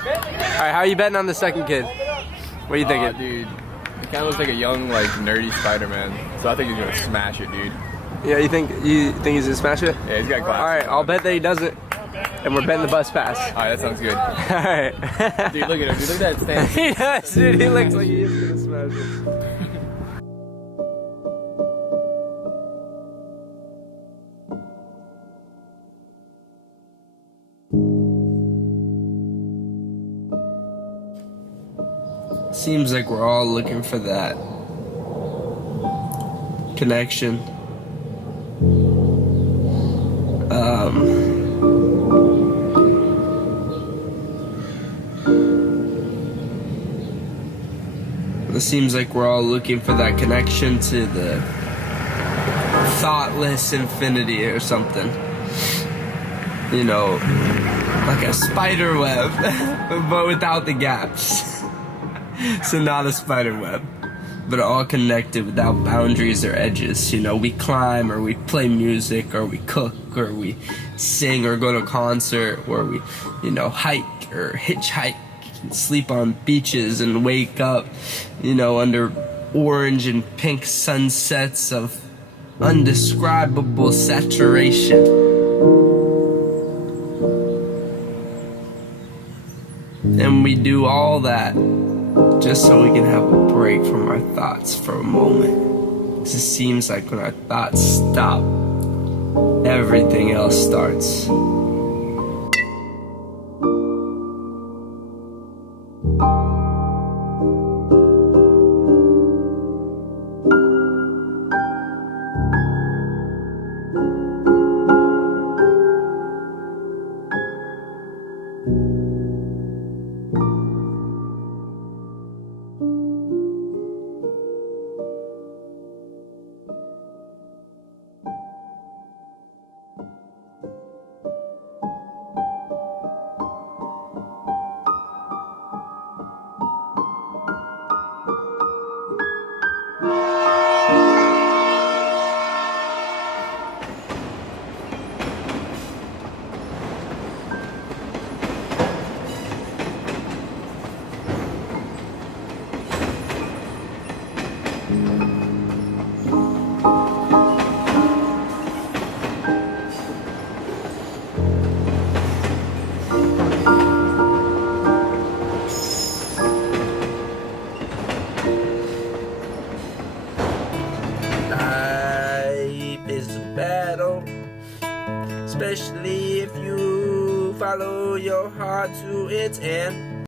Alright, how are you betting on the second kid? What are you thinking? Dude, he kind of looks like a young, like, nerdy Spider-Man. So I think he's gonna smash it, dude. Yeah, you think he's gonna smash it? Yeah, he's got glasses. Alright, I'll bet that he doesn't. And we're betting the bus pass. Alright, that sounds good. Alright. Dude, look at him. Dude, look at that stance. He does, dude. He looks like he is gonna smash it. Seems like we're all looking for that connection. It seems like we're all looking for that connection to the thoughtless infinity or something. You know, like a spider web, but without the gaps. So not a spider web, but all connected without boundaries or edges. You know, we climb or we play music or we cook or we sing or go to a concert or we, you know, hike or hitchhike and sleep on beaches and wake up, you know, under orange and pink sunsets of undescribable saturation. And we do all that just so we can have a break from our thoughts for a moment. It seems like when our thoughts stop, everything else starts. Especially if you follow your heart to its end.